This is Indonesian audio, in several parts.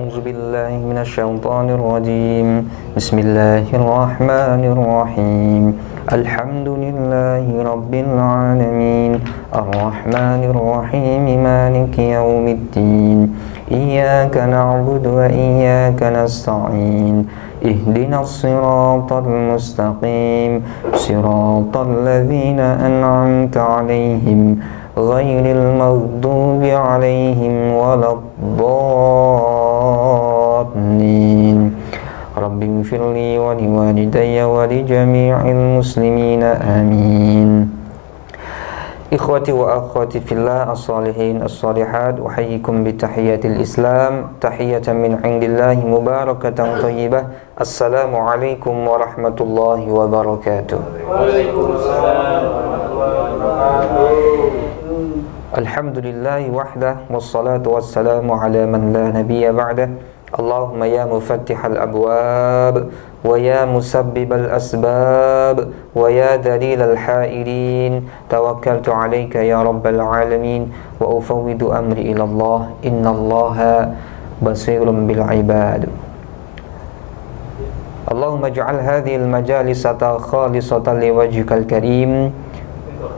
أعوذ بالله من الشيطان الرجيم بسم الله الرحمن الرحيم الحمد لله رب العالمين الرحمن الرحيم مالك يوم الدين إياك نعبد وإياك نستعين اهدنا الصراط المستقيم صراط الذين أنعمت عليهم غير المغضوب عليهم ولا الضالين رب اغفر لي ولوالدي ولجميع المسلمين آمين. Ikhwati wa akhwati fillah as-salihin as-salihat, uhayyikum bitahiyatil Islam, tahiyatan min indillahi mubarakatan thayyibah. Assalamu alaikum warahmatullahi wabarakatuh. Waalaikumsalam warahmatullahi wabarakatuh. Alhamdulillahi wahdah, wassalatu wassalamu ala man la nabiyya ba'dah. Allahumma ya mufattihal abwab wa ya musabbibal asbab wa ya dalilal hairin, tawakkaltu alayka ya rabbal alamin wa ufawwidu amri ila Allah innallaha basirun bil ibad. Allahumma ij'al hadhil majalisata khalisatan liwajhikal karim.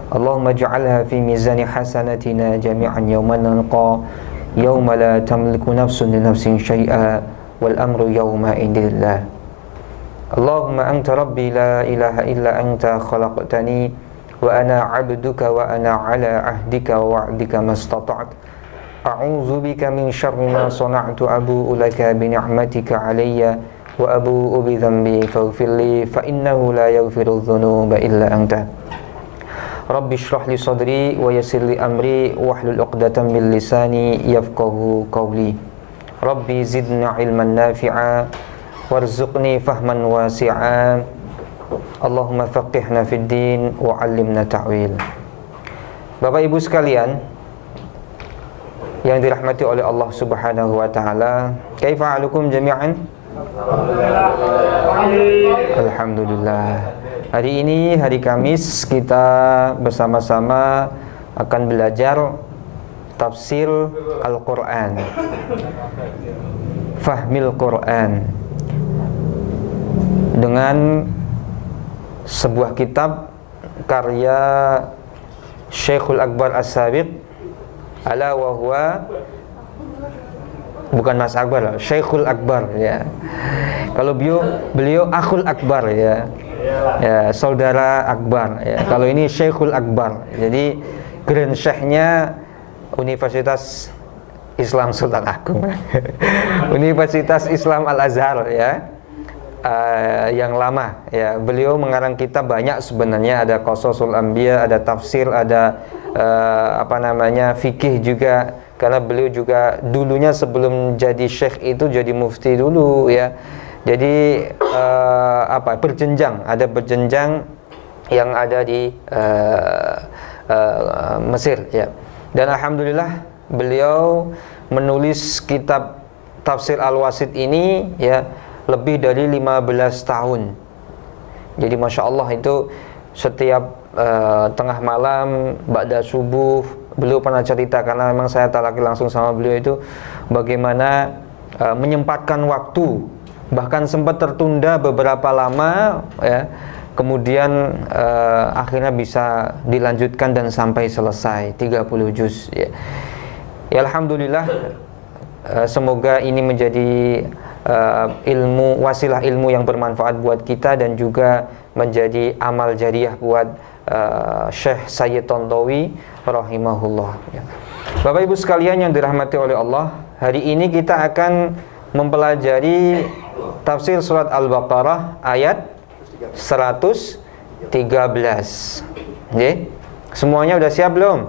Allahumma ij'alha fi mizani hasanatina jami'an yawma nalqa yawma la tamliku nafsun li nafsin syai'a wal amru yawma indillah. Allahumma anta rabbi la ilaha illa anta khalaqtani wa ana 'abduka wa ana 'ala 'ahdika wa wa'dika mastata'tu. A'udzu bika min syarri ma sana'tu abu'u laka bi ni'matika 'alayya wa abu'u bi dhanbi faghfir li fa innahu la yaghfiru dhunuba illa anta. Rabbi shrah li sadri wa yassir li amri wahlul 'uqdatam min lisani yafqahu qawli. Rabbi zidni ilman nafi'a warzuqni fahman wasi'a. Allahumma faqihna fid din wa 'allimna ta'wil. Bapak Ibu sekalian yang dirahmati oleh Allah Subhanahu wa taala, kaifa halukum jami'an? Alhamdulillah. Hari ini hari Kamis, kita bersama-sama akan belajar tafsir Al-Quran, Fahmil Quran, dengan sebuah kitab karya Syekhul Akbar As-Sabiq, ala wa huwa, bukan Mas Akbar, Syekhul Akbar ya. Kalau beliau Akhul Akbar ya. Ya, saudara Akbar ya. Kalau ini Syekhul Akbar. Jadi Grand Syekhnya Universitas Islam Sultan Agung. Universitas Islam Al-Azhar ya. Yang lama ya. Beliau mengarang kitab banyak sebenarnya, ada Qasasul Anbiya, ada tafsir, ada fikih juga, karena beliau juga dulunya sebelum jadi syekh itu jadi mufti dulu ya. Jadi berjenjang, ada berjenjang yang ada di Mesir ya. Dan alhamdulillah beliau menulis kitab tafsir Al-Wasit ini ya lebih dari 15 tahun. Jadi Masya Allah itu setiap tengah malam, ba'da subuh, beliau pernah cerita, karena memang saya talaki langsung sama beliau itu, bagaimana menyempatkan waktu, bahkan sempat tertunda beberapa lama ya, kemudian akhirnya bisa dilanjutkan dan sampai selesai 30 juz ya. Ya alhamdulillah, semoga ini menjadi wasilah ilmu yang bermanfaat buat kita dan juga menjadi amal jariah buat Syekh Sayyid Tontowi rahimahullah ya. Bapak Ibu sekalian yang dirahmati oleh Allah, hari ini kita akan mempelajari tafsir surat Al-Baqarah ayat 113. Oke. Semuanya udah siap belum?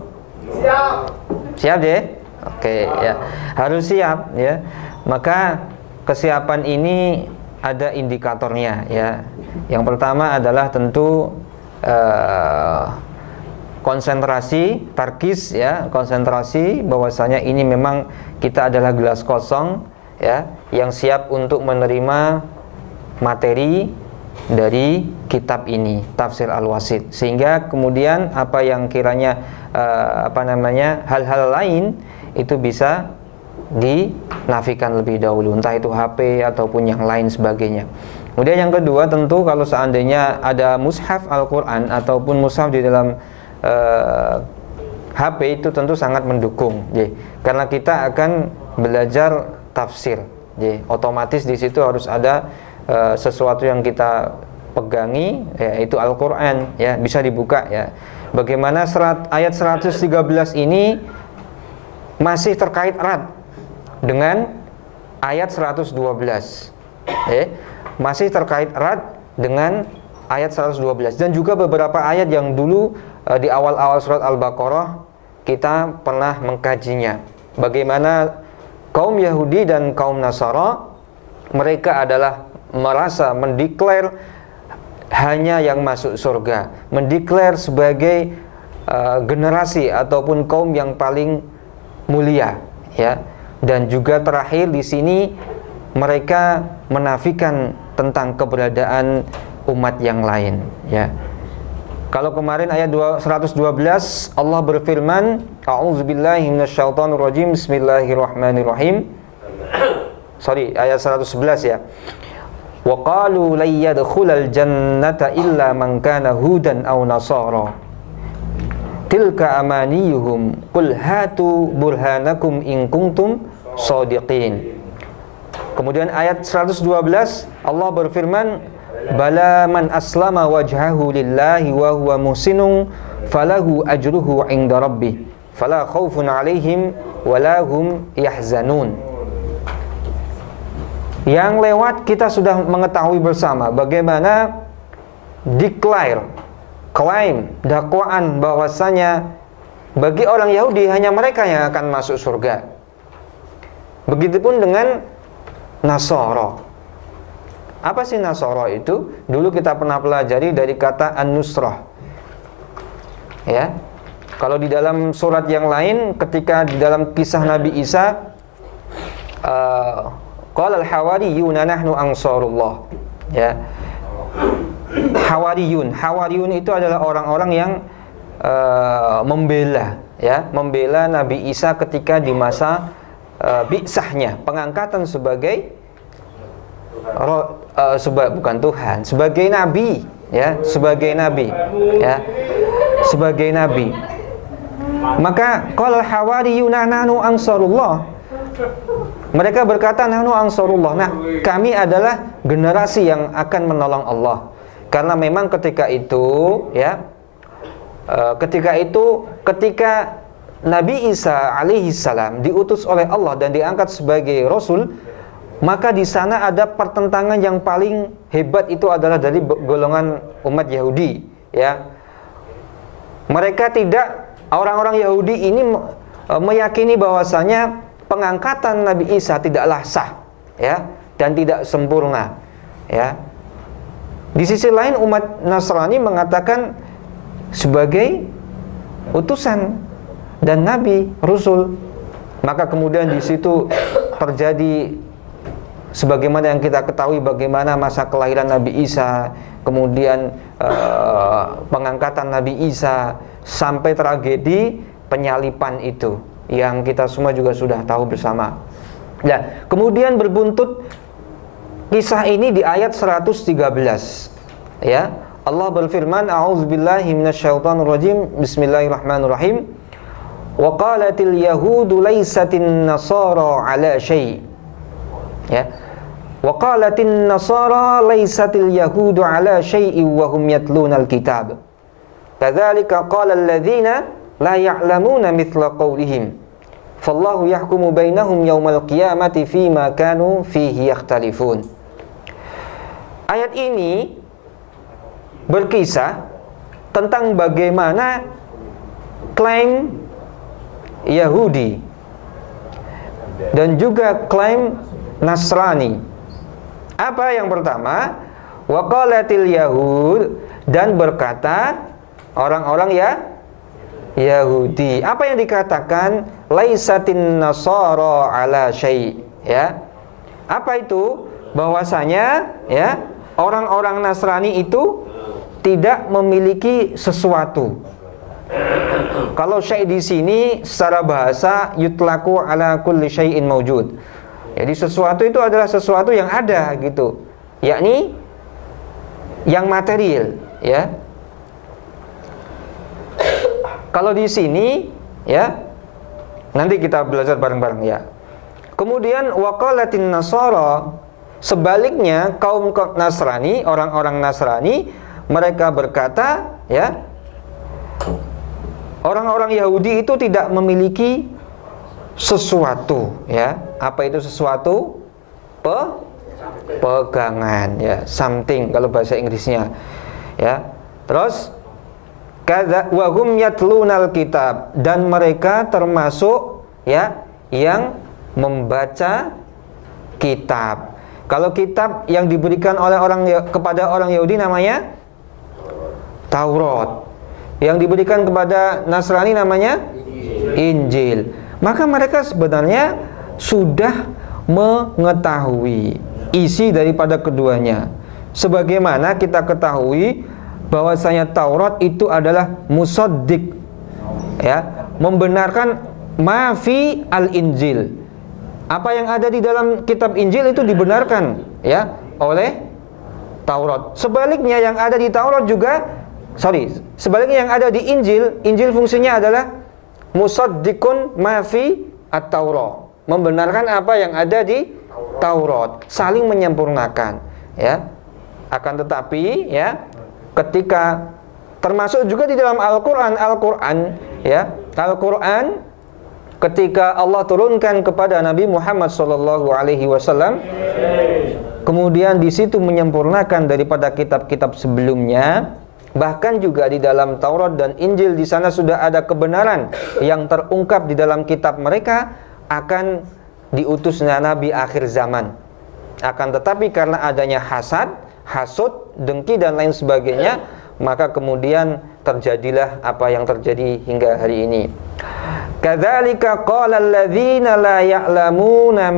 Siap. Siap deh? Oke ya. Harus siap ya. Maka kesiapan ini ada indikatornya ya. Yang pertama adalah tentu konsentrasi, tarkis ya, konsentrasi bahwasanya ini memang kita adalah gelas kosong ya, yang siap untuk menerima materi dari kitab ini, tafsir Al-Wasit, sehingga kemudian apa yang kiranya hal-hal lain itu bisa dinafikan lebih dahulu, entah itu HP ataupun yang lain sebagainya. Kemudian yang kedua, tentu kalau seandainya ada mushaf Al-Quran ataupun mushaf di dalam HP, itu tentu sangat mendukung, karena kita akan belajar tafsir, otomatis di situ harus ada sesuatu yang kita pegangi, yaitu Al-Quran, bisa dibuka, Bagaimana ayat 113 ini masih terkait erat dengan ayat 112, masih terkait erat dengan ayat 112, dan juga beberapa ayat yang dulu di awal-awal surat Al-Baqarah kita pernah mengkajinya. Bagaimana kaum Yahudi dan kaum Nasara, mereka adalah merasa mendeklar hanya yang masuk surga, mendeklar sebagai generasi ataupun kaum yang paling mulia, dan juga terakhir di sini mereka menafikan tentang keberadaan umat yang lain, Kalau kemarin ayat 112 Allah berfirman, A'udzubillahi minasyaitonirrajim, Bismillahirrahmanirrahim. Ayat 111 Wa qalu la yadkhulal jannata illa man kana hudan aw nasara tilka amaniyuhum qul hatu burhanakum in kuntum shadiqin. Kemudian ayat 112 Allah berfirman, bala man aslama wajhahu lillahi wa huwa muhsinun falahu ajruhu 'inda rabbih fala khaufun 'alaihim wala hum yahzanun. Yang lewat kita sudah mengetahui bersama bagaimana klaim, dakwaan bahwasanya bagi orang Yahudi hanya mereka yang akan masuk surga. Begitupun dengan Nasara. Apa sih Nasara itu? Dulu kita pernah pelajari dari kata an-nusrah. Kalau di dalam surat yang lain, ketika di dalam kisah Nabi Isa, qala al-hawariyuna nahnu ansarullah. Hawariyun itu adalah orang-orang yang membela Nabi Isa ketika di masa bi'sahnya, pengangkatan sebagai bukan Tuhan, sebagai nabi, sebagai nabi, sebagai nabi. Maka qala al-hawariyuna nahnu ansarullah. Mereka berkata nahnu ansarullah. Nah, kami adalah generasi yang akan menolong Allah. Karena memang ketika itu, ketika Nabi Isa alaihissalam diutus oleh Allah dan diangkat sebagai Rasul, maka di sana ada pertentangan yang paling hebat, itu adalah dari golongan umat Yahudi. Mereka orang-orang Yahudi ini meyakini bahwasanya pengangkatan Nabi Isa tidaklah sah, dan tidak sempurna, Di sisi lain umat Nasrani mengatakan sebagai utusan dan nabi, rasul. Maka kemudian di situ terjadi sebagaimana yang kita ketahui, bagaimana masa kelahiran Nabi Isa, kemudian pengangkatan Nabi Isa, sampai tragedi penyalipan itu yang kita semua juga sudah tahu bersama. Nah, kemudian berbuntut kisah ini di ayat 113. Allah berfirman, a'udzubillahi minasyaitonirrajim, bismillahirrahmanirrahim. Wa qalatil yahudu laysatin nasara ala syai'. Wa qalatin nasara laysatil yahudu ala syai'in wa hum yatlunal kitab. Kadzalika qala alladziina la ya'lamuna mithla qawlihim fallahu yahkumu bainahum yaumal qiyamati fima kanu fihi yakhtalifun. Ayat ini berkisah tentang bagaimana klaim Yahudi dan juga klaim Nasrani. Apa yang pertama? Waqalatil yahud, dan berkata orang-orang Yahudi. Apa yang dikatakan? Laisatin nasara ala syai'. Apa itu? Bahwasanya orang-orang Nasrani itu tidak memiliki sesuatu. Kalau syai' di sini secara bahasa yutlaku ala kulli syai'in maujud. Jadi sesuatu itu adalah sesuatu yang ada gitu. Yakni yang material, ya. Kalau di sini, ya, nanti kita belajar bareng-bareng, ya. Kemudian waqalatin nasara, sebaliknya kaum Nasrani, orang-orang Nasrani, mereka berkata, ya, orang-orang Yahudi itu tidak memiliki sesuatu, ya. Apa itu sesuatu? Pegangan, ya, something kalau bahasa Inggrisnya, ya. Terus wa hum yatlunal kitab, dan mereka termasuk, ya, yang membaca kitab. Kalau kitab yang diberikan oleh kepada orang Yahudi namanya Taurat. Yang diberikan kepada Nasrani namanya Injil. Maka mereka sebenarnya sudah mengetahui isi daripada keduanya. Sebagaimana kita ketahui bahwasanya Taurat itu adalah musaddiq, ya, membenarkan ma fi al-Injil. Apa yang ada di dalam kitab Injil itu dibenarkan, ya, oleh Taurat. Sebaliknya yang ada di Taurat juga, sebaliknya yang ada di Injil, Injil fungsinya adalah musaddiqun ma fi at-Taurat, membenarkan apa yang ada di Taurat, saling menyempurnakan, ya. Akan tetapi, ya, ketika termasuk juga di dalam Al-Qur'an, ya, Al-Qur'an ketika Allah turunkan kepada Nabi Muhammad SAW, kemudian di situ menyempurnakan daripada kitab-kitab sebelumnya. Bahkan juga di dalam Taurat dan Injil di sana sudah ada kebenaran yang terungkap di dalam kitab mereka akan diutusnya Nabi akhir zaman. Akan tetapi karena adanya hasud, dengki dan lain sebagainya, maka kemudian terjadilah apa yang terjadi hingga hari ini. Kadzalika qala alladzina la ya'lamuna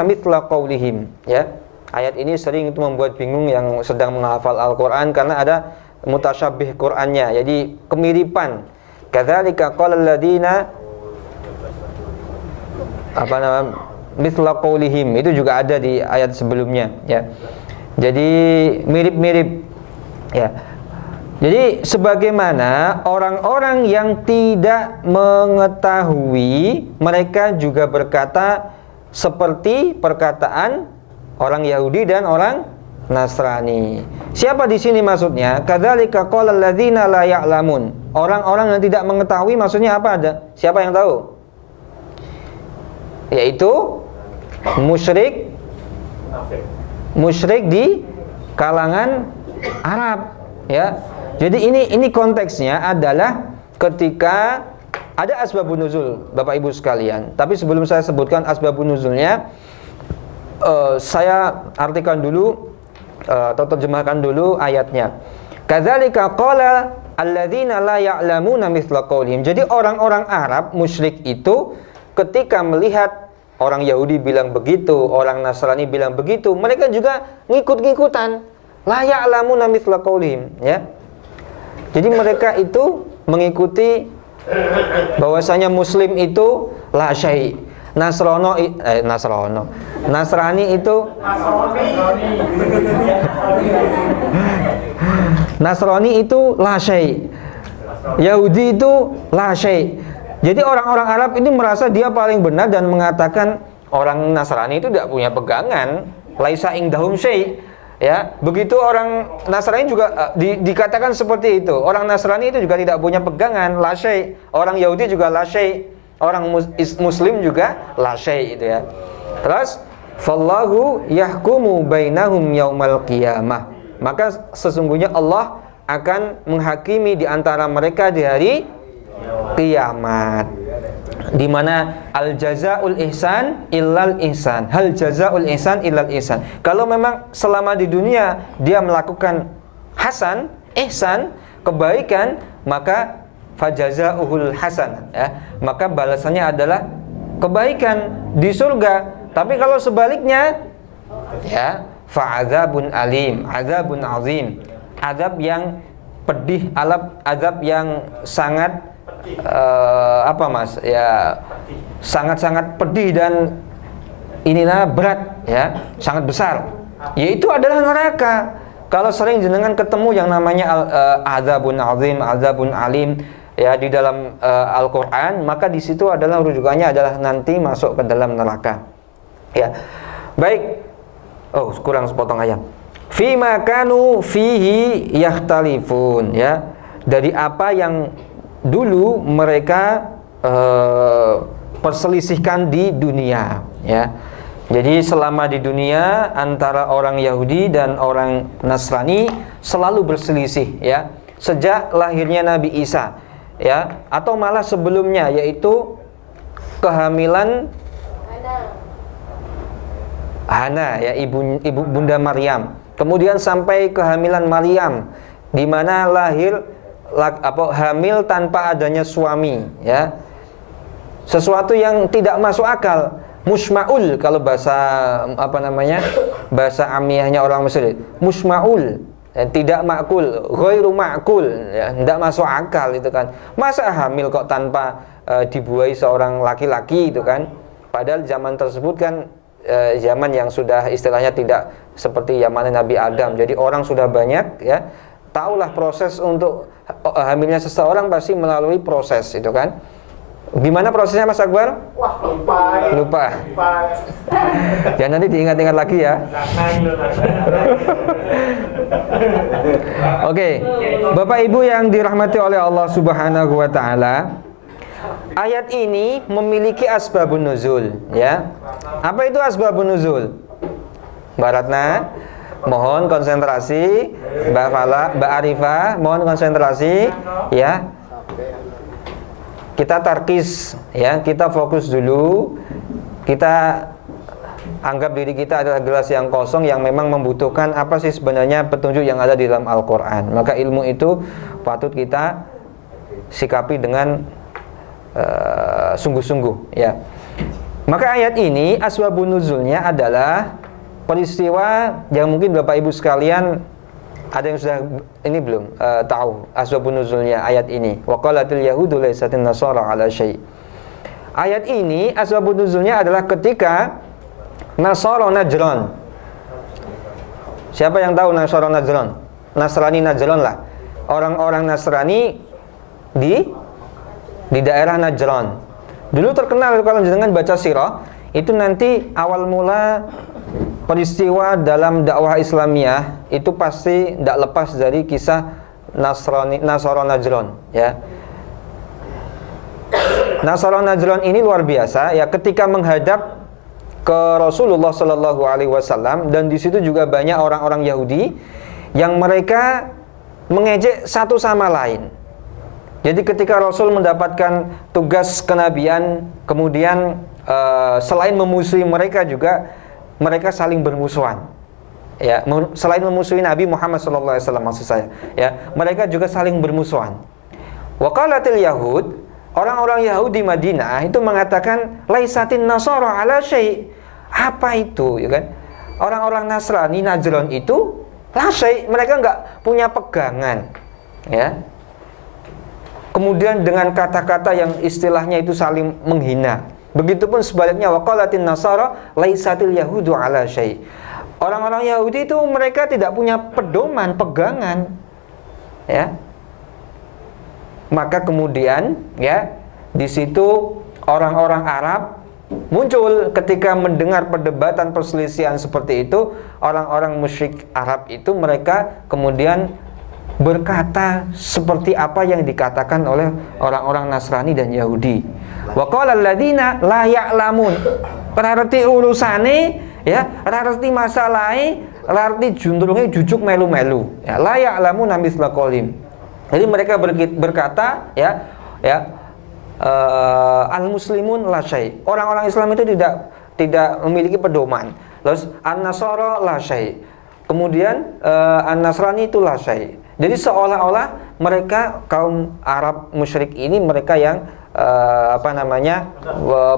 mithla qaulihim, ya. Ayat ini sering itu membuat bingung yang sedang menghafal Al-Qur'an karena ada mutasyabbih Qur'annya, jadi kemiripan. Kadzalika qala alladzina mithla qaulihim, itu juga ada di ayat sebelumnya, ya. Jadi mirip-mirip, ya. Jadi sebagaimana orang-orang yang tidak mengetahui, mereka juga berkata seperti perkataan orang Yahudi dan orang Nasrani. Siapa di sini maksudnya? Kadzalika qala alladzina la ya'lamun. Orang-orang yang tidak mengetahui maksudnya apa ada? Siapa yang tahu? Yaitu musyrik di kalangan Arab, ya. Jadi ini konteksnya adalah ketika ada asbabun nuzul, Bapak Ibu sekalian. Tapi sebelum saya sebutkan asbabun nuzulnya, saya artikan dulu atau terjemahkan dulu ayatnya. Kadzalika qala alladzina la ya'lamuna mithla qaulihim. Jadi orang-orang Arab musyrik itu ketika melihat orang Yahudi bilang begitu, orang Nasrani bilang begitu, mereka juga ngikut-ngikutan. La ya'lamuna mithla qaulihim, ya. Jadi mereka itu mengikuti bahwasanya Muslim itu la syai', Nasrani itu Nasrani itu la syai', Yahudi itu la syai'. Jadi orang-orang Arab ini merasa dia paling benar dan mengatakan orang Nasrani itu tidak punya pegangan, laisa indahum syai'. Ya, begitu orang Nasrani juga dikatakan seperti itu. Orang Nasrani itu juga tidak punya pegangan, la syai'. Orang Yahudi juga la syai'. Orang Muslim juga la syai', itu ya. Terus fallahu yahkumu bainahum yaumal qiyamah. Maka sesungguhnya Allah akan menghakimi di antara mereka di hari kiamat. Di mana al jazaul ihsan illal ihsan, hal jazaul ihsan illal ihsan. Kalau memang selama di dunia dia melakukan ihsan, kebaikan, maka fajazauhul hasan, ya, maka balasannya adalah kebaikan di surga. Tapi kalau sebaliknya, ya, fa'adzabun alim, adzabun azim, azab yang pedih, azab yang sangat apa Mas? Ya, sangat-sangat pedih dan inilah berat ya, sangat besar. Yaitu adalah neraka. Kalau sering jenengan ketemu yang namanya azabun azim, azabun alim ya di dalam Al-Qur'an, maka di situ adalah rujukannya adalah nanti masuk ke dalam neraka. Ya. Baik. Oh, kurang sepotong ayam. Fima kanu fihi yakhtalifun ya. Dari apa yang dulu mereka perselisihkan di dunia ya. Jadi selama di dunia antara orang Yahudi dan orang Nasrani selalu berselisih ya. Sejak lahirnya Nabi Isa ya, atau malah sebelumnya, yaitu kehamilan Hana ya, ibu Bunda Maryam. Kemudian sampai kehamilan Maryam, di mana lahir hamil tanpa adanya suami ya. Sesuatu yang tidak masuk akal, musmaul kalau bahasa bahasa amiyahnya orang Mesir, musmaul ya, tidak makul, ghairu makul ya, tidak masuk akal itu kan. Masa hamil kok tanpa dibuahi seorang laki-laki itu kan. Padahal zaman tersebut kan zaman yang sudah istilahnya tidak seperti zaman Nabi Adam. Jadi orang sudah banyak ya, tahulah proses untuk hamilnya seseorang pasti melalui proses itu kan. Gimana prosesnya Mas Akbar? Wah, lupa. Ya nanti diingat-ingat lagi ya. Oke, Bapak Ibu yang dirahmati oleh Allah Subhanahu wa taala, ayat ini memiliki asbabun nuzul ya. Apa itu asbabun nuzul? Mbak Ratna, mohon konsentrasi. Mbak Fala, Mbak Arifah, mohon konsentrasi ya. Kita tarkis ya, kita fokus dulu. Kita anggap diri kita adalah gelas yang kosong yang memang membutuhkan apa sih sebenarnya petunjuk yang ada di dalam Al-Qur'an. Maka ilmu itu patut kita sikapi dengan sungguh-sungguh ya. Maka ayat ini asbabun nuzulnya adalah peristiwa yang mungkin Bapak Ibu sekalian ada yang sudah ini belum tahu asbabun nuzulnya ayat ini. Wa qalatil yahudu laysatin nasara ala syai'. Ayat ini asbabun nuzulnya adalah ketika Nasara Najran. Siapa yang tahu Nasara Najran? Nasrani Najran lah. Orang-orang Nasrani di daerah Najran. Dulu terkenal kalau jangan baca sirah, itu nanti awal mula peristiwa dalam dakwah Islamiyah itu pasti tidak lepas dari kisah Nasara Najran ya. Nasara Najran ini luar biasa ya, ketika menghadap ke Rasulullah Sallallahu Alaihi Wasallam, dan di situ juga banyak orang-orang Yahudi yang mereka mengejek satu sama lain. Jadi ketika Rasul mendapatkan tugas kenabian, kemudian selain memusuhi mereka juga mereka saling bermusuhan. Ya, selain memusuhi Nabi Muhammad SAW maksud saya, ya, mereka juga saling bermusuhan. Wa qalatil yahud, orang-orang Yahudi Madinah itu mengatakan laisatin nasara ala syai'. Apa itu, ya kan? Orang-orang Nasrani Najran itu la syai', mereka enggak punya pegangan. Ya. Kemudian dengan kata-kata yang istilahnya itu saling menghina. Begitupun sebaliknya, waqalatin nasara laisatil yahudu ala syai'. Orang-orang Yahudi itu mereka tidak punya pedoman, pegangan. Ya. Maka kemudian ya, di situ orang-orang Arab muncul ketika mendengar perdebatan perselisihan seperti itu. Orang-orang musyrik Arab itu mereka kemudian berkata seperti apa yang dikatakan oleh orang-orang Nasrani dan Yahudi. Wa qala alladziina la ya'lamun. Berarti urusane ya, berarti masalahe, berarti jundrunge jujuk melu-melu. Ya, la ya'lamun misla qalim. Jadi mereka berkata ya al-muslimun la syai'. Orang-orang Islam itu tidak memiliki pedoman. Terus an-nasara la syai'. Kemudian an-nasrani itu la syai'. Jadi seolah-olah mereka kaum Arab musyrik ini mereka yang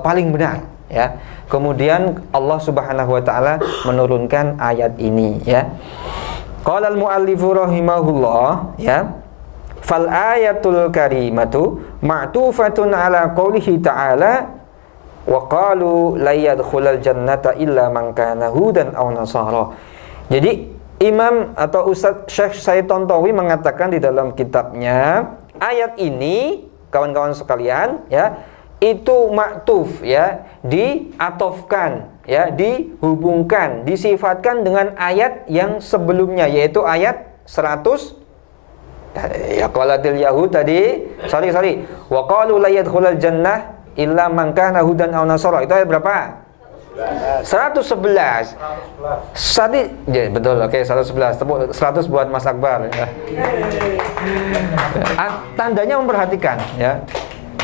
paling benar ya. Kemudian Allah Subhanahu wa taala menurunkan ayat ini ya. Qala al-muallifu rahimahullah ya. fal ayatul karimatu ma'tufatun ala qoulihi ta'ala wa qalu la yadkhulul jannata illa man kana hudan aw nasara. Jadi Imam atau Ustaz Syekh Said Tontowi mengatakan di dalam kitabnya, ayat ini kawan-kawan sekalian ya, itu maktuf ya, diatofkan ya, dihubungkan, disifatkan dengan ayat yang sebelumnya, yaitu ayat 100 ya, qalatil yahud tadi, sorry wa qalu la yadkhulul jannah illa man kana hudan aw nasara. Itu ayat berapa? 111. Tadi ya, betul, oke, 111. Tepuk 100 buat Mas Akbar ya. Tandanya memperhatikan ya.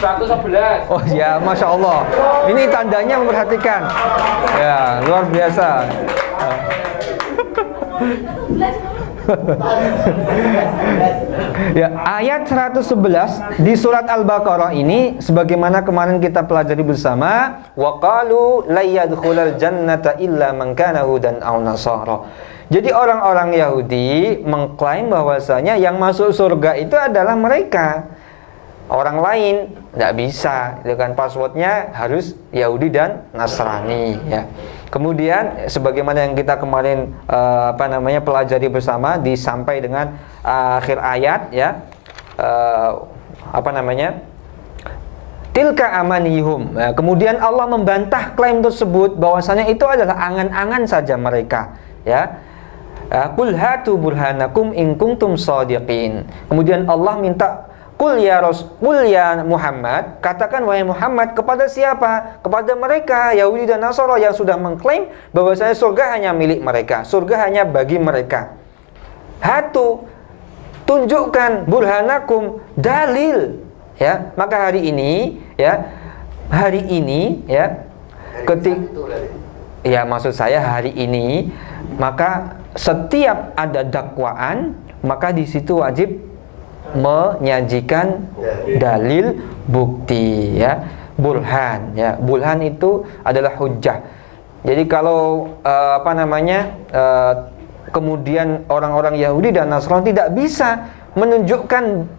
111. Oh ya, Masya Allah. Ini tandanya memperhatikan. Ya, luar biasa. Ya, ayat 111 di surat Al-Baqarah ini sebagaimana kemarin kita pelajari bersama, wa qalu la yadkhulul jannata illa man kana hudan aw nasara. Jadi orang-orang Yahudi mengklaim bahwasanya yang masuk surga itu adalah mereka. Orang lain tidak bisa, itu kan passwordnya harus Yahudi dan Nasrani ya. Kemudian sebagaimana yang kita kemarin pelajari bersama disampai dengan akhir ayat ya, tilka amanihum. Ya, kemudian Allah membantah klaim tersebut bahwasanya itu adalah angan-angan saja mereka ya. Qul hatu burhanakum in kuntum shadiqin. Kemudian Allah minta, Qul ya Muhammad, katakan wahai Muhammad, kepada siapa? Kepada mereka Yahudi dan Nasara yang sudah mengklaim bahwasanya surga hanya milik mereka, surga hanya bagi mereka. Hatu, tunjukkan, burhanakum, dalil ya. Maka hari ini ya, ya maksud saya hari ini, maka setiap ada dakwaan, maka di situ wajib menyajikan dalil, bukti ya, burhan ya. Burhan itu adalah hujjah. Jadi kalau kemudian orang-orang Yahudi dan Nasrani tidak bisa menunjukkan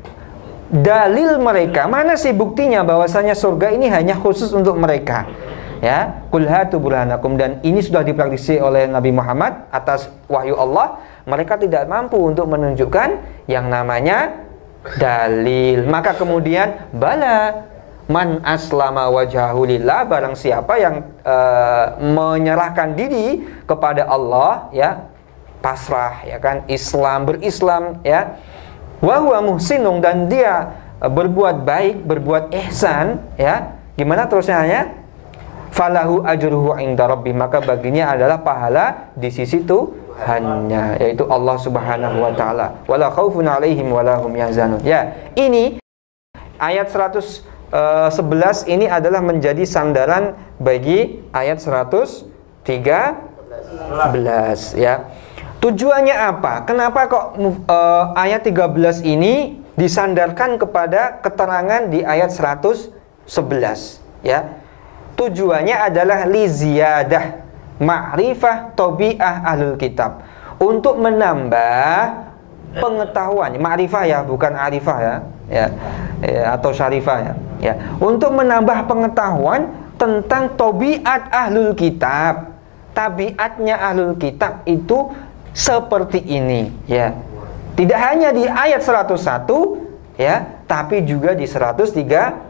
dalil mereka, mana sih buktinya bahwasanya surga ini hanya khusus untuk mereka ya. Qul hatu burhanakum, dan ini sudah dipraktisi oleh Nabi Muhammad atas wahyu Allah. Mereka tidak mampu untuk menunjukkan yang namanya dalil. Maka kemudian bala man aslama wajhahu lillah, barang siapa yang menyerahkan diri kepada Allah ya, pasrah ya kan, berislam ya, wa huwa muhsinun, dan dia berbuat baik, berbuat ihsan ya. Gimana terusnya ya? Falahu ajruhu inda rabbih, maka baginya adalah pahala di sisi Tuhannya, yaitu Allah Subhanahu wa taala. Wala khaufun 'alaihim wala hum yahzanun. Ya, ini ayat 111 ini adalah menjadi sandaran bagi ayat 113 ya. Tujuannya apa? Kenapa kok ayat 13 ini disandarkan kepada keterangan di ayat 111 ya? Tujuannya adalah li ziyadah ma'rifah tabi'ah ahlul kitab, untuk menambah pengetahuan. Ma'rifah ya, bukan arifah ya, atau syarifah ya. Untuk menambah pengetahuan tentang tabiat ahlul kitab. Tabiatnya ahlul kitab itu seperti ini ya. Tidak hanya di ayat 101 ya, tapi juga di 113.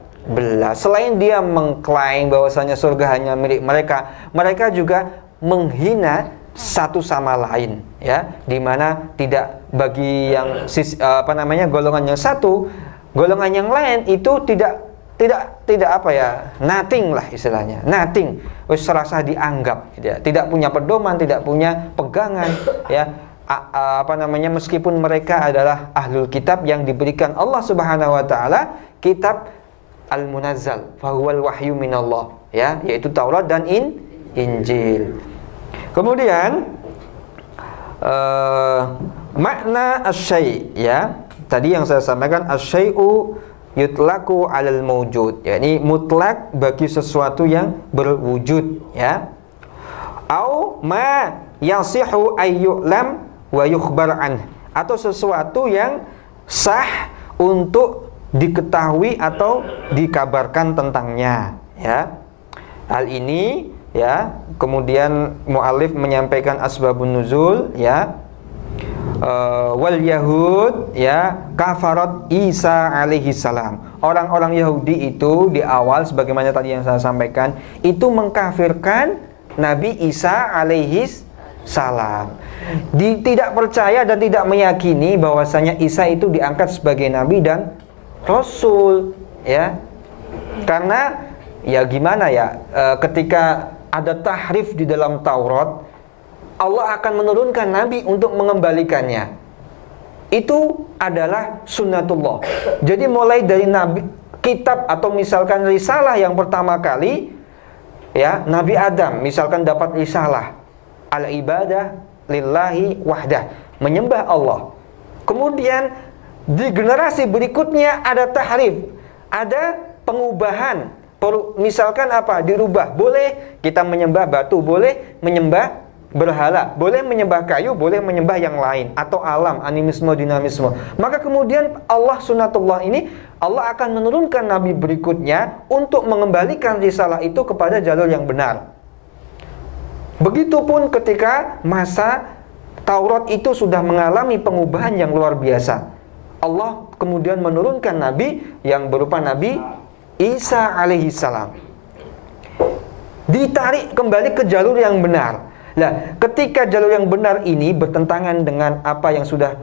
Selain dia mengklaim bahwasanya surga hanya milik mereka, mereka juga menghina satu sama lain ya, dimana tidak bagi yang golongan yang satu, golongan yang lain itu tidak nothing lah istilahnya, nothing, serasa dianggap ya, tidak punya pedoman, tidak punya pegangan ya. Meskipun mereka adalah ahlul kitab yang diberikan Allah Subhanahu wa taala kitab al-munazzal, fahuwal wahyu minallah ya, yaitu Taurat dan Injil. Kemudian makna asy-syai' ya, tadi yang saya sampaikan, asy-syai'u yutlaku 'alal mawjud, yakni mutlak bagi sesuatu yang berwujud ya. Au ma yasihu ayyu'lam wa yukhbar an, atau sesuatu yang sah untuk diketahui atau dikabarkan tentangnya, ya. Hal ini, ya, kemudian mu'allif menyampaikan asbabun nuzul, ya. Wal Yahud, ya, kafarat Isa alaihi salam. Orang-orang Yahudi itu di awal, sebagaimana tadi yang saya sampaikan, itu mengkafirkan Nabi Isa alaihi salam. Tidak percaya dan tidak meyakini bahwasanya Isa itu diangkat sebagai nabi dan rasul, ya. Karena ya gimana ya, ketika ada tahrif di dalam Taurat, Allah akan menurunkan nabi untuk mengembalikannya. Itu adalah sunnatullah. Jadi mulai dari nabi, kitab atau misalkan risalah yang pertama kali, ya, Nabi Adam misalkan dapat risalah al-ibadah lillahi wahdah, menyembah Allah. Kemudian di generasi berikutnya ada tahrif, ada pengubahan. Misalkan apa? Dirubah. Boleh kita menyembah batu, boleh menyembah berhala, boleh menyembah kayu, boleh menyembah yang lain, atau alam, animisme, dinamisme. Maka kemudian Allah sunnatullah ini, Allah akan menurunkan nabi berikutnya untuk mengembalikan risalah itu kepada jalur yang benar. Begitupun ketika masa Taurat itu sudah mengalami pengubahan yang luar biasa, Allah kemudian menurunkan nabi yang berupa Nabi Isa alaihi salam. Ditarik kembali ke jalur yang benar. Nah, ketika jalur yang benar ini bertentangan dengan apa yang sudah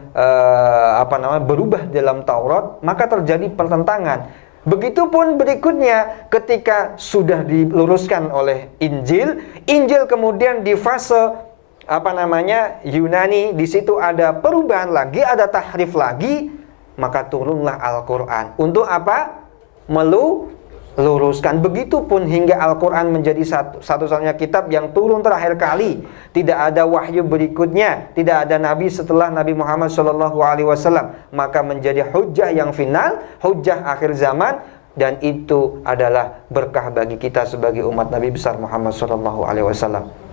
berubah dalam Taurat, maka terjadi pertentangan. Begitupun berikutnya, ketika sudah diluruskan oleh Injil, Injil kemudian di fase Yunani, di situ ada perubahan lagi, ada tahrif lagi, maka turunlah Al-Qur'an. Untuk apa? Meluruskan. Begitupun hingga Al-Quran menjadi satu-satunya kitab yang turun terakhir kali. Tidak ada wahyu berikutnya, tidak ada nabi setelah Nabi Muhammad SAW. Maka menjadi hujjah yang final, hujjah akhir zaman. Dan itu adalah berkah bagi kita sebagai umat Nabi besar Muhammad SAW.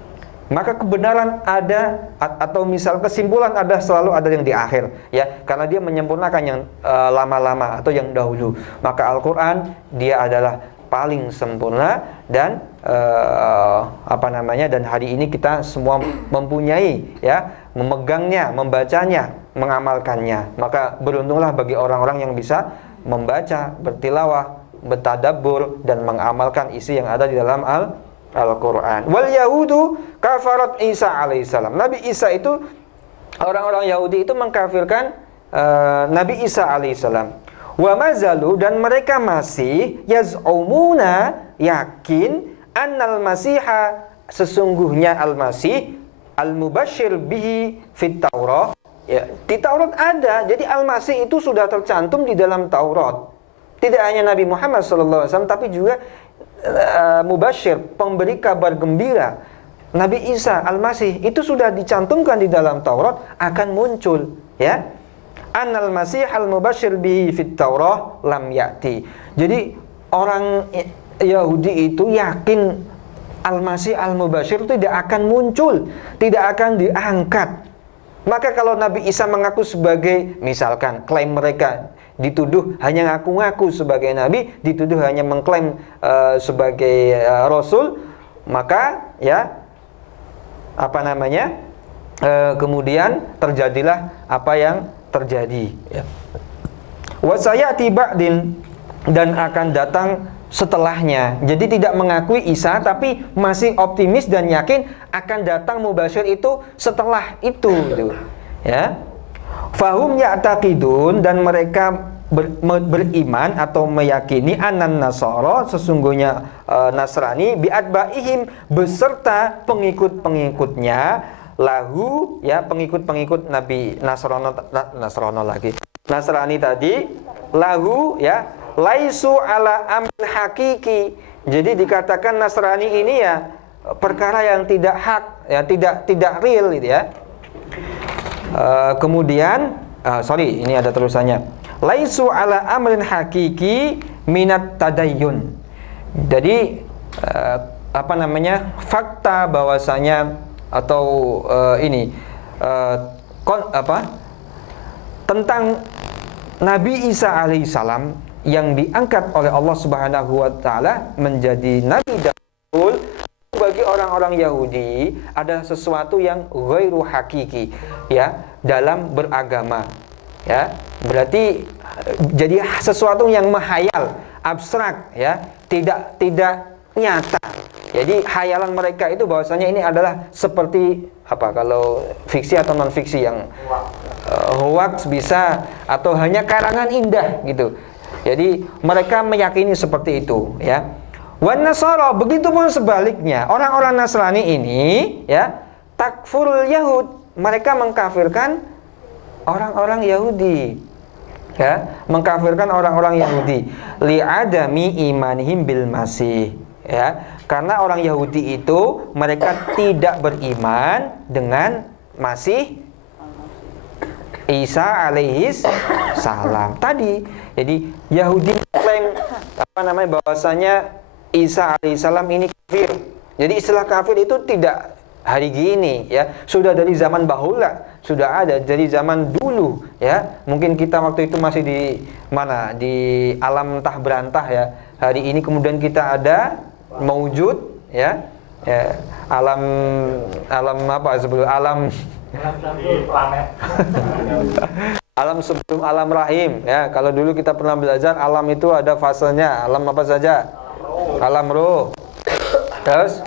Maka kebenaran ada, atau misal kesimpulan ada, selalu ada yang di akhir, ya, karena dia menyempurnakan yang lama-lama atau yang dahulu. Maka Al-Quran dia adalah paling sempurna dan dan hari ini kita semua mempunyai, ya, memegangnya, membacanya, mengamalkannya. Maka beruntunglah bagi orang-orang yang bisa membaca, bertilawah, bertadabbur dan mengamalkan isi yang ada di dalam Al-Quran. Wal Yahudu kafarat Isa alaihissalam. Nabi Isa itu, orang-orang Yahudi itu mengkafirkan Nabi Isa alaihissalam. Wa mazalu, dan mereka masih yaz'umuna, yakin, annal masiha, sesungguhnya al-masih, al-mubasyir bihi fit Taurah, ya, di Taurat ada. Jadi al-masih itu sudah tercantum di dalam Taurat. Tidak hanya Nabi Muhammad SAW, tapi juga mubasyir, pemberi kabar gembira, Nabi Isa Al-Masih itu sudah dicantumkan di dalam Taurat akan muncul, ya. Annal masih al-mubasyir bihi fit Taurah lam ya'ti. Jadi orang Yahudi itu yakin Al-Masih al-mubasyir tidak akan muncul, tidak akan diangkat. Maka kalau Nabi Isa mengaku sebagai, misalkan klaim mereka dituduh hanya ngaku-ngaku sebagai nabi, dituduh hanya mengklaim sebagai rasul, maka ya kemudian terjadilah apa yang terjadi, ya. Wa sayati ba'din, dan akan datang setelahnya. Jadi tidak mengakui Isa, tapi masih optimis dan yakin akan datang mubasyir itu setelah itu, gitu, ya. Fahum ya'taqidun, dan mereka beriman atau meyakini anan nasara, sesungguhnya Nasrani, bi'atba'ihim, beserta pengikut-pengikutnya, lahu, ya, pengikut-pengikut Nabi Nasrani tadi, lahu, ya, laisu ala amrin hakiki. Jadi dikatakan Nasrani ini ya perkara yang tidak hak, ya, tidak real, gitu, ya. Kemudian ini ada terusannya. Laisu ala amrin hakiki minat tadayyun. Jadi fakta bahwasanya atau tentang Nabi Isa alaihissalam yang diangkat oleh Allah Subhanahu wa taala menjadi nabi dan rasul, bagi orang-orang Yahudi ada sesuatu yang ghairu hakiki, ya, dalam beragama, ya. Berarti jadi sesuatu yang menghayal, abstrak, ya, tidak nyata. Jadi hayalan mereka itu bahwasanya ini adalah seperti apa, kalau fiksi atau non fiksi, yang hoax bisa, atau hanya karangan indah gitu. Jadi mereka meyakini seperti itu, ya. Wan Nasara, begitu pun sebaliknya, orang-orang Nasrani ini, ya, takfurul Yahud, mereka mengkafirkan orang-orang Yahudi, ya, mengkafirkan orang-orang Yahudi, li'adami imanihim bil Masih, ya, karena orang Yahudi itu mereka tidak beriman dengan Masih Isa alaihis salam tadi. Jadi Yahudi mengklaim bahwasanya Isa alaihissalam ini kafir. Jadi istilah kafir itu tidak hari gini, ya, sudah dari zaman bahula, sudah ada dari zaman dulu, ya. Mungkin kita waktu itu masih di mana, di alam entah berantah, ya. Hari ini kemudian kita ada maujud, ya, alam apa sebelum alam planet alam sebelum alam rahim, ya. Kalau dulu kita pernah belajar alam itu ada fasenya, alam apa saja? Alam roh, terus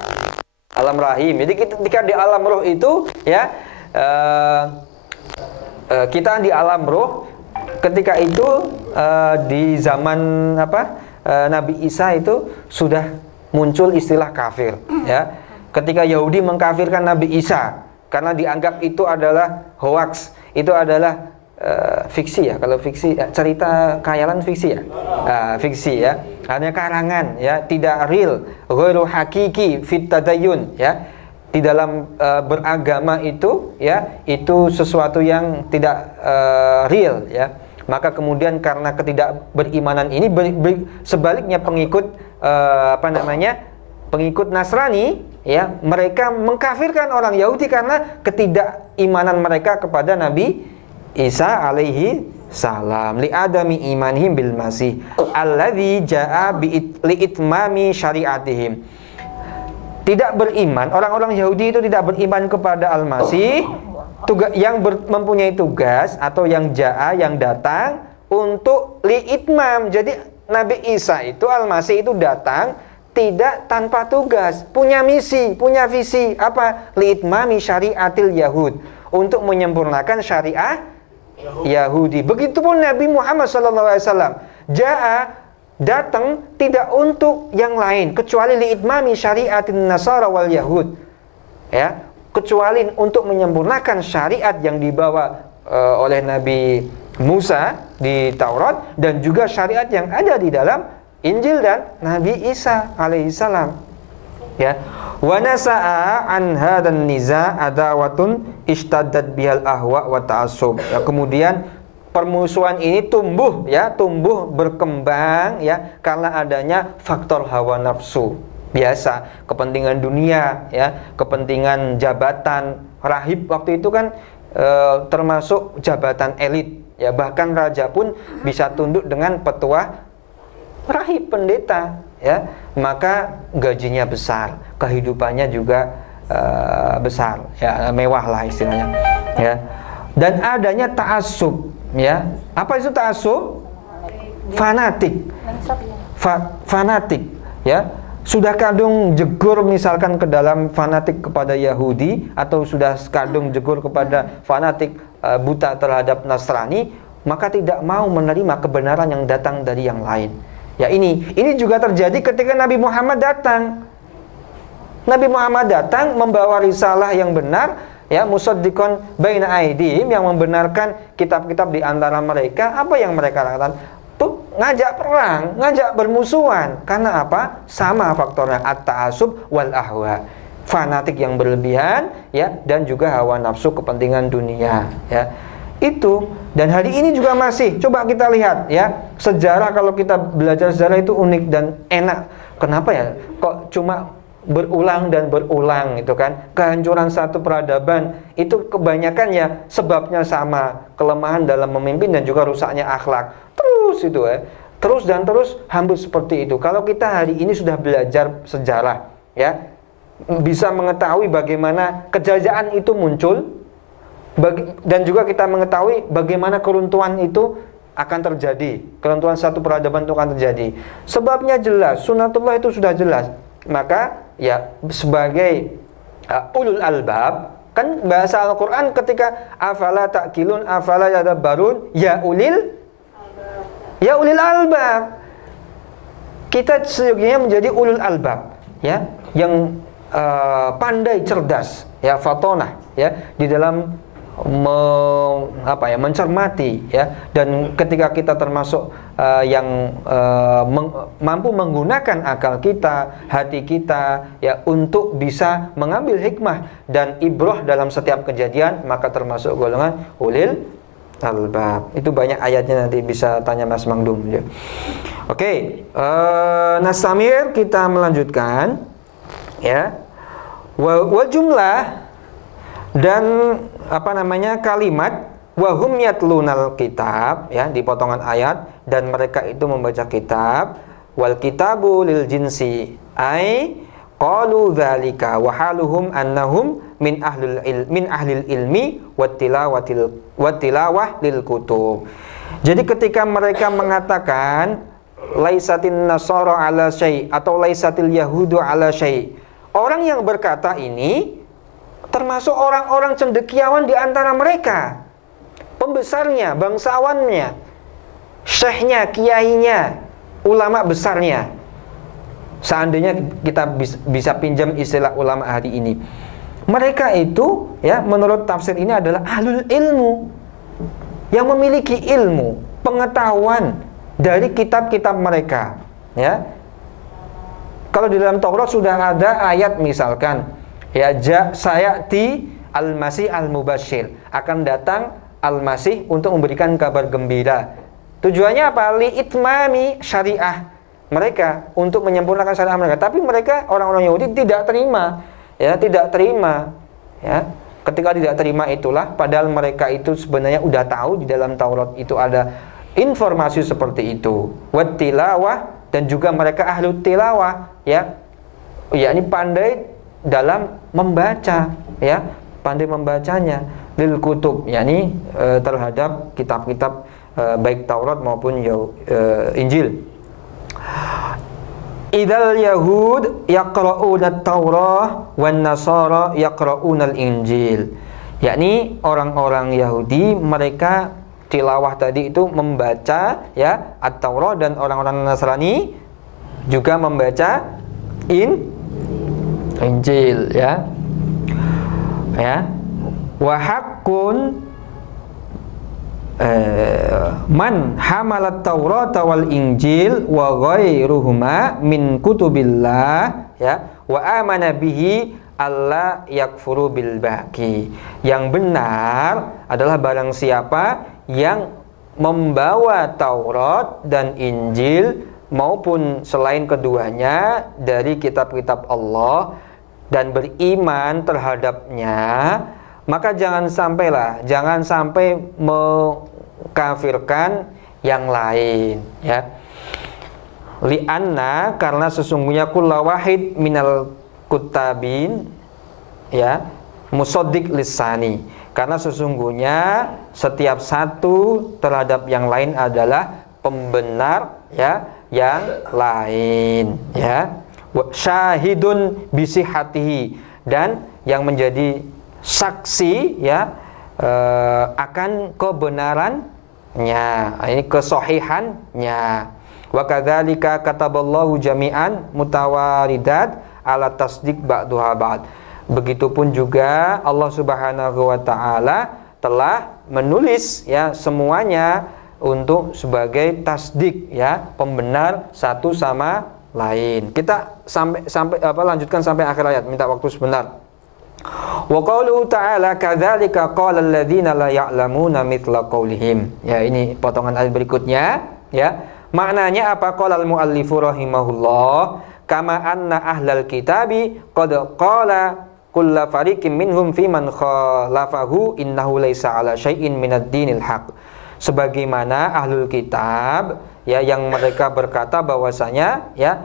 alam rahim. Jadi ketika di alam roh itu, ya, kita di alam roh ketika itu di zaman Nabi Isa itu sudah muncul istilah kafir, ya. Ketika Yahudi mengkafirkan Nabi Isa karena dianggap itu adalah hoax, itu adalah fiksi, ya. Kalau fiksi, cerita khayalan fiksi, ya, fiksi, ya, hanya karangan, ya, tidak real, ghairu hakiki fit tadayun, ya. Di dalam beragama itu, ya, itu sesuatu yang tidak real, ya. Maka kemudian karena ketidakberimanan ini, sebaliknya pengikut pengikut Nasrani, ya, mereka mengkafirkan orang Yahudi karena ketidakimanan mereka kepada Nabi Isa alaihi salam, li'adami imanihim bil Masih alladzi jaa li'itmami syariatihim. Tidak beriman, orang-orang Yahudi itu tidak beriman kepada Al-Masih yang mempunyai tugas, atau yang yang datang untuk li'itmam. Jadi Nabi Isa itu, Al-Masih itu datang tidak tanpa tugas, punya misi, punya visi, apa? Li'itmami syariatil Yahud, untuk menyempurnakan syariah Yahudi. Begitupun Nabi Muhammad SAW datang tidak untuk yang lain kecuali li'itmami syariatin Nasara wal Yahud, ya, kecuali untuk menyempurnakan syariat yang dibawa oleh Nabi Musa di Taurat, dan juga syariat yang ada di dalam Injil dan Nabi Isa alaihissalam, ya. Wa nasa'a an hadan niza' adawatun ishtaddat bihal ahwa wa ta'assub. Ya, kemudian permusuhan ini tumbuh, ya, tumbuh berkembang, ya, karena adanya faktor hawa nafsu. Biasa, kepentingan dunia, ya, kepentingan jabatan. Rahib waktu itu kan termasuk jabatan elit, ya, bahkan raja pun bisa tunduk dengan petua rahib, pendeta, ya. Maka gajinya besar, kehidupannya juga besar, ya, mewah lah istilahnya, ya. Dan adanya ta'assub, ya. Apa itu ta'assub? Fanatik, fanatik, ya. Sudah kadung jegur misalkan ke dalam fanatik kepada Yahudi, atau sudah kadung jegur kepada fanatik buta terhadap Nasrani, maka tidak mau menerima kebenaran yang datang dari yang lain. Ya, ini juga terjadi ketika Nabi Muhammad datang. Nabi Muhammad datang membawa risalah yang benar, ya, musaddiqan baina aidihim, yang membenarkan kitab-kitab di antara mereka. Apa yang mereka lakukan? Tuh, ngajak perang, ngajak bermusuhan. Karena apa? Sama faktornya, at-ta'assub wal ahwa. Fanatik yang berlebihan, ya, dan juga hawa nafsu, kepentingan dunia, ya. Itu, dan hari ini juga masih. Coba kita lihat, ya, sejarah. Kalau kita belajar sejarah itu unik dan enak. Kenapa, ya? Kok cuma berulang dan berulang itu kan. Kehancuran satu peradaban itu kebanyakan ya sebabnya sama, kelemahan dalam memimpin dan juga rusaknya akhlak. Terus itu ya. Terus dan terus hampir seperti itu. Kalau kita hari ini sudah belajar sejarah ya, bisa mengetahui bagaimana kejayaan itu muncul dan juga kita mengetahui bagaimana keruntuhan itu akan terjadi. Keruntuhan satu peradaban itu akan terjadi. Sebabnya jelas, sunatullah itu sudah jelas. Maka ya sebagai ulul albab, kan bahasa Al-Qur'an ketika afala ta'qilun afala yadabbarun ya ulil albab. Kita seyogianya menjadi ulul albab ya, yang pandai, cerdas ya, fatonah ya di dalam mencermati ya, dan ketika kita termasuk yang mampu menggunakan akal kita, hati kita ya untuk bisa mengambil hikmah dan ibrah dalam setiap kejadian, maka termasuk golongan ulil albab. Itu banyak ayatnya, nanti bisa tanya Mas Mangdum ya. Oke, Nasamir, kita melanjutkan ya. Wa jumlah dan kalimat wahum yatlunal kitab ya, di potongan ayat, dan mereka itu membaca kitab, wal kitabu lil jinsi ai qalu dzalika wa haluhum annahum min ahlil ilmi wattilawah lil kutub. Jadi ketika mereka mengatakan laisatin nasara ala syai' atau laisatil yahudu ala syai', orang yang berkata ini termasuk orang-orang cendekiawan di antara mereka, pembesarnya, bangsawannya, syekhnya, kiainya, ulama besarnya. Seandainya kita bisa pinjam istilah ulama hari ini, mereka itu ya menurut tafsir ini adalah ahlul ilmu, yang memiliki ilmu, pengetahuan dari kitab-kitab mereka ya. Kalau di dalam Taurat sudah ada ayat misalkan ya, sayati al-masih al-mubashir, akan datang al-masih untuk memberikan kabar gembira. Tujuannya apa? Li itmami syariah mereka, untuk menyempurnakan syariat mereka. Tapi mereka, orang-orang Yahudi, tidak terima ya, tidak terima ya. Ketika tidak terima itulah, padahal mereka itu sebenarnya udah tahu di dalam Taurat itu ada informasi seperti itu. Wat tilawah, dan juga mereka ahlu tilawah ya, yakni pandai dalam membaca ya, pandai membacanya, lil kutub, yakni terhadap kitab-kitab baik Taurat maupun Injil. Idzal yahud yaqra'una at-taurah wan nasara yaqra'una al-injil, yakni orang-orang Yahudi mereka tilawah tadi itu membaca ya at-taurah, dan orang-orang Nasrani juga membaca Injil ya. Wa haqqun man hamalat taurata wal injil wa ghairuhuma min kutubillah ya, wa amana bihi alla yakfuru bil baqi. Yang benar adalah barang siapa yang membawa Taurat dan Injil maupun selain keduanya dari kitab-kitab Allah dan beriman terhadapnya, maka jangan sampai mengkafirkan yang lain ya. Li'anna, karena sesungguhnya kulla wahid minal kutabin ya musaddiq lisani, karena sesungguhnya setiap satu terhadap yang lain adalah pembenar ya yang lain ya. Syahidun bisihatihi, dan yang menjadi saksi ya akan kebenarannya, ini kesohihannya. Wa kadzalika kataballahu jami'an mutawaridat ala tasdiq ba'duha ba'd. Begitupun juga Allah Subhanahu wa taala telah menulis ya semuanya untuk sebagai tasdik ya, pembenar satu sama lain. Kita lanjutkan sampai akhir ayat, minta waktu sebentar. Wa qauluhu ta'ala kadzalika qala alladziina la ya'lamuuna mithla qaulihim. Ya, ini potongan ayat berikutnya ya. Maknanya apa? Qala al-muallifu rahimahullah, kama anna ahlal kitabi qad qala kullu fariqin minhum fi man khalafahu innahu laisa ala syai'in minad dinil haq. Sebagaimana ahlul kitab ya yang mereka berkata bahwasanya ya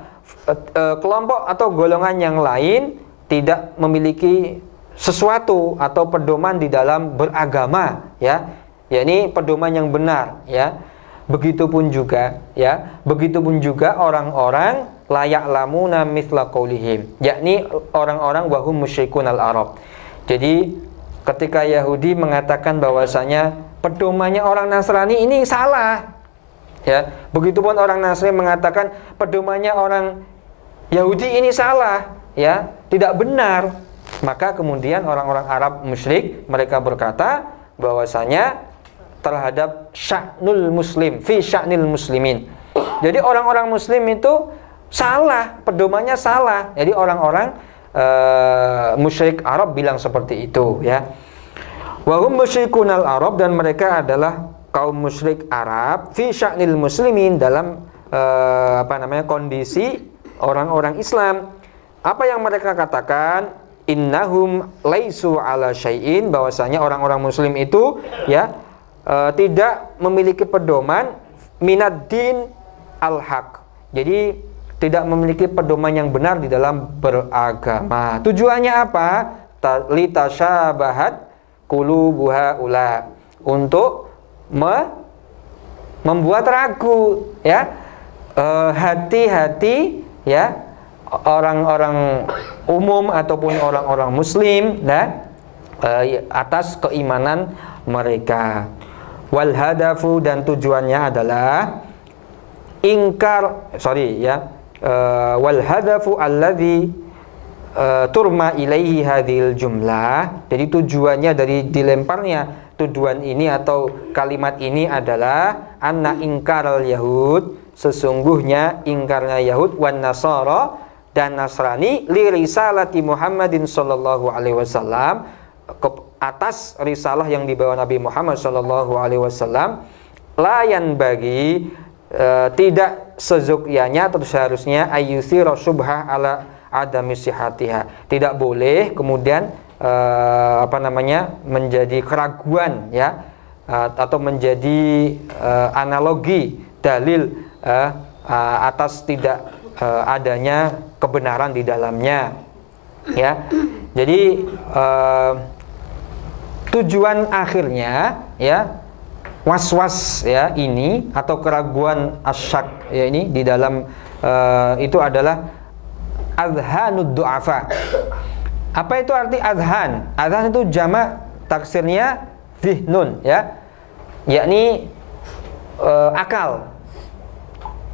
kelompok atau golongan yang lain tidak memiliki sesuatu atau pedoman di dalam beragama ya, yakni pedoman yang benar ya. Begitupun juga orang-orang layak lamuna mithla qaulihim, yakni orang-orang wahum musyrikun al-arab. Jadi ketika Yahudi mengatakan bahwasanya pedomannya orang Nasrani ini salah ya, begitupun orang Nasrani mengatakan pedomannya orang Yahudi ini salah ya, tidak benar, maka kemudian orang-orang Arab musyrik mereka berkata bahwasanya terhadap sya'nul muslim fi sya'nil muslimin. Jadi orang-orang muslim itu salah, pedomannya salah. Jadi orang-orang musyrik Arab bilang seperti itu ya. Wa hum musyrikunal Arab, dan mereka adalah kaum musyrik Arab fi sya'nil muslimin, dalam kondisi orang-orang Islam. Apa yang mereka katakan? Innahum laisu ala syai'in, bahwasanya orang-orang muslim itu ya tidak memiliki pedoman minad din al-haq. Jadi tidak memiliki pedoman yang benar di dalam beragama. Tujuannya apa? Litasyabahat qulubuha ula, untuk membuat ragu ya hati-hati ya orang-orang umum ataupun orang-orang muslim atas keimanan mereka. Wal hadafu, dan tujuannya adalah wal hadafu alladzi turma ilaihi hadhil jumlah. Jadi tujuannya dari dilemparnya tujuan ini atau kalimat ini adalah anna ingkaral yahud, sesungguhnya ingkarnya Yahud wan Nasara dan Nasrani li risalati Muhammadin sallallahu alaihi wasallam, atas risalah yang dibawa Nabi Muhammad sallallahu alaihi wasallam, layan bagi tidak sezukyanya atau seharusnya ayyuthira syubhah ala adami sihatiha, tidak boleh kemudian menjadi keraguan ya, atau menjadi analogi dalil atas tidak adanya kebenaran di dalamnya ya. Jadi tujuan akhirnya ya was-was ya ini, atau keraguan asyak ya ini di dalam itu adalah adhanud du'afa. Apa itu arti adhan? Adhan itu jamak, taksirnya dhihnun ya, yakni akal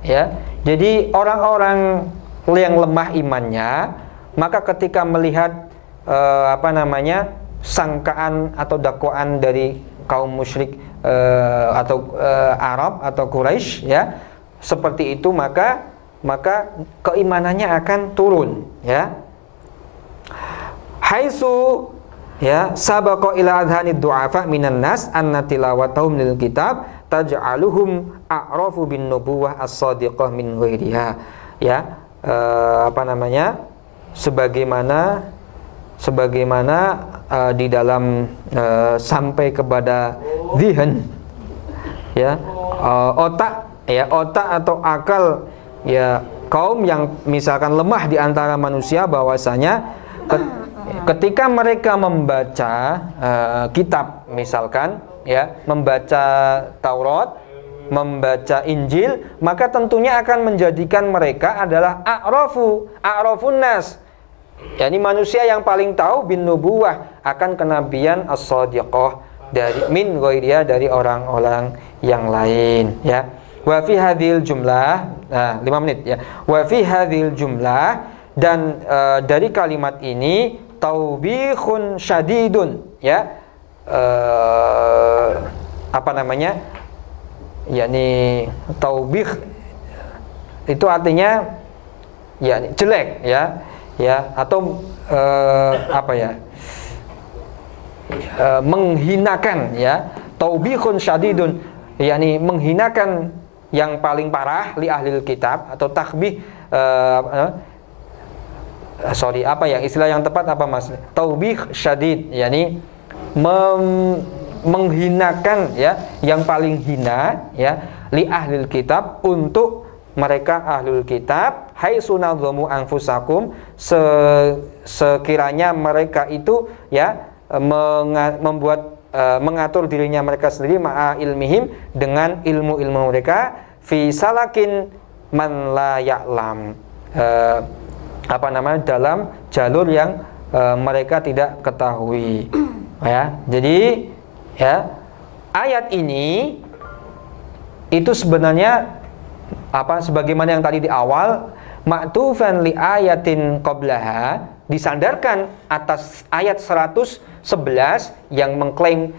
ya. Jadi orang-orang yang lemah imannya, maka ketika melihat sangkaan atau dakwaan dari kaum musyrik atau Arab atau Quraisy ya seperti itu, maka keimanannya akan turun ya. Haitsu ya sabaqa ila adhanid du'afa minan nas anna tilawatahum lil kitab taj'aluhum a'rafu bin nubuwah as-sadiqah min ghairiha ya. Sebagaimana di dalam sampai kepada zihan ya, otak atau akal ya kaum yang misalkan lemah di antara manusia, bahwasanya ketika mereka membaca kitab misalkan ya, membaca Taurat, membaca Injil, maka tentunya akan menjadikan mereka adalah a'rafun nas, yakni manusia yang paling tahu bin nubuwah akan kenabian as-sadiqah dari min ghairiha, dari orang-orang yang lain ya. Wa fi hadhil jumlah, 5 menit ya. Wa fi hadhil jumlah, dan dari kalimat ini taubihun syadidun ya, yakni taubih itu artinya ya jelek ya atau menghinakan ya. Taubihun syadidun yakni menghinakan yang paling parah li ahlil kitab, atau takbih istilah yang tepat apa Mas? Taubih syadid, yakni menghinakan ya, yang paling hina ya, li ahlil kitab, untuk mereka ahlul kitab, hai sunadzamu anfusakum, sekiranya mereka itu ya mengatur dirinya mereka sendiri ma'a ilmihim, dengan ilmu-ilmu mereka, fi salakin man la ya'lam, dalam jalur yang mereka tidak ketahui ya. Jadi ya, ayat ini itu sebenarnya sebagaimana yang tadi di awal, ma'tufan li ayatin qablaha, disandarkan atas ayat 111 yang mengklaim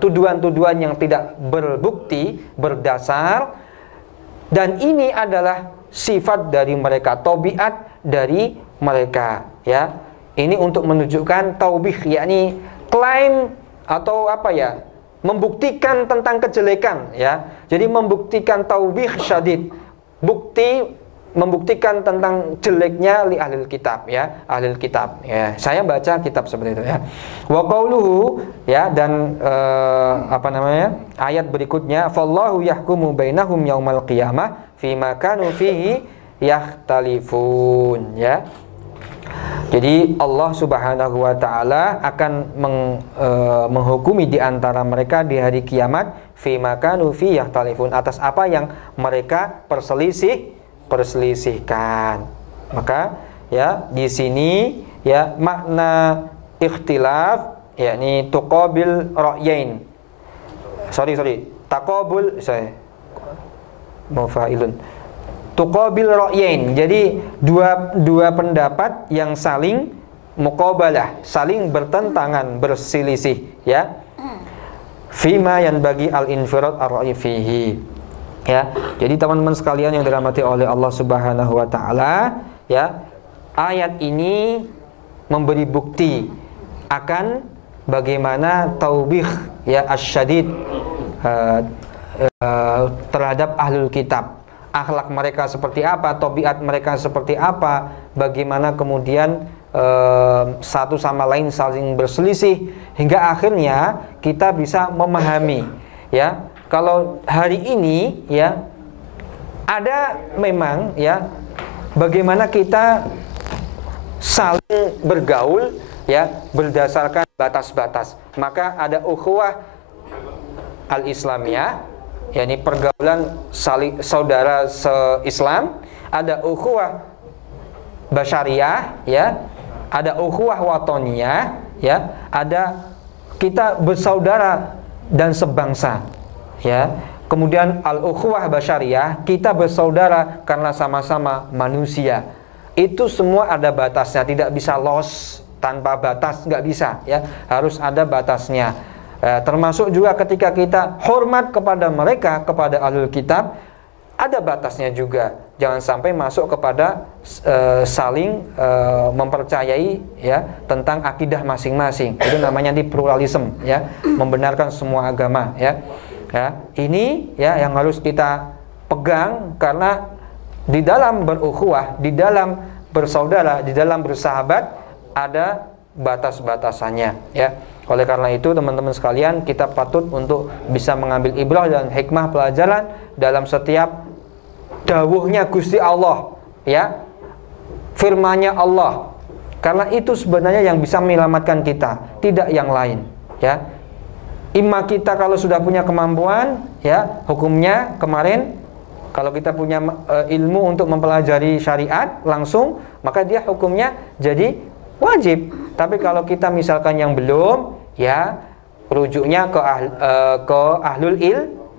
tuduhan-tuduhan yang tidak berbukti, berdasar, dan ini adalah sifat dari mereka, tabiat dari mereka ya. Ini untuk menunjukkan taubih, yakni klaim atau membuktikan tentang kejelekan ya. Jadi membuktikan taubih syadid, membuktikan tentang jeleknya li ahlil kitab ya, ahlil kitab ya. Saya baca kitab seperti itu ya. Wa qauluhu ya, dan ayat berikutnya, fallahu yahkumu bainahum yaumal qiyamah fima kanu fihi yakhtalifun ya. Jadi Allah Subhanahu wa taala akan menghukumi di antara mereka di hari kiamat fima kanu fihi yakhtalifun, atas apa yang mereka perselisihkan. Maka ya di sini ya makna ikhtilaf yakni tuqabil ra'yain. Taqabul mufailun. Tuqabil ra'yain. Jadi dua pendapat yang saling muqabalah, saling bertentangan, berselisih ya. Fima yanbaghi al-infirad ar-ra'yi fihi. Ya, jadi teman-teman sekalian yang dirahmati oleh Allah Subhanahu wa taala, ya, ayat ini memberi bukti akan bagaimana taubih ya asyadid terhadap ahlul kitab. Akhlak mereka seperti apa, tabiat mereka seperti apa, bagaimana kemudian satu sama lain saling berselisih, hingga akhirnya kita bisa memahami ya. Kalau hari ini ya ada memang ya bagaimana kita saling bergaul ya berdasarkan batas-batas. Maka ada ukhuwah al-islamiyah, yakni pergaulan saudara se-Islam, ada ukhuwah basyariah ya, ada ukhuwah watoniyah ya, ada kita bersaudara dan sebangsa ya. Kemudian al-ukhuwah basyariah, kita bersaudara karena sama-sama manusia. Itu semua ada batasnya, tidak bisa los tanpa batas, nggak bisa ya, harus ada batasnya. Termasuk juga ketika kita hormat kepada mereka, kepada ahlul kitab, ada batasnya juga. Jangan sampai masuk kepada saling mempercayai ya tentang akidah masing-masing. Itu namanya di pluralisme ya, membenarkan semua agama ya. Ya, ini ya yang harus kita pegang, karena di dalam berukhuwah, di dalam bersaudara, di dalam bersahabat ada batas-batasannya ya. Oleh karena itu teman-teman sekalian, kita patut untuk bisa mengambil ibrah dan hikmah pelajaran dalam setiap dawuhnya Gusti Allah ya, firman-Nya Allah. Karena itu sebenarnya yang bisa menyelamatkan kita, tidak yang lain ya. Imma kita kalau sudah punya kemampuan ya, hukumnya kemarin kalau kita punya ilmu untuk mempelajari syariat langsung, maka dia hukumnya jadi wajib. Tapi kalau kita misalkan yang belum, ya rujuknya ke ahlul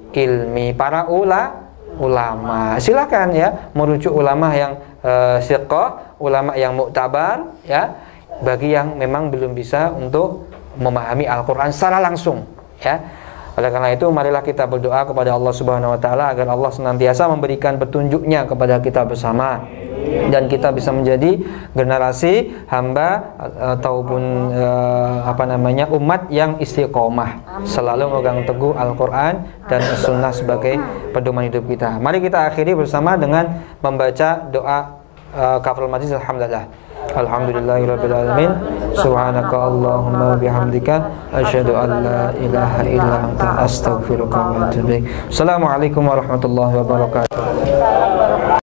ilmi, para ulama. Silakan ya merujuk ulama yang siqah, ulama yang muktabar ya, bagi yang memang belum bisa untuk memahami Al-Qur'an secara langsung ya. Oleh karena itu marilah kita berdoa kepada Allah Subhanahu wa taala agar Allah senantiasa memberikan petunjuknya kepada kita bersama, dan kita bisa menjadi generasi hamba ataupun umat yang istiqomah, selalu memegang teguh Al-Qur'an dan Sunnah sebagai pedoman hidup kita. Mari kita akhiri bersama dengan membaca doa kafaratul majlis. Alhamdulillah. Alhamdulillahirabbil alamin. Subhanaka Allahumma bihamdika asyhadu an la ilaha illa anta astaghfiruka wa atubu ilaik. Assalamualaikum warahmatullahi wabarakatuh.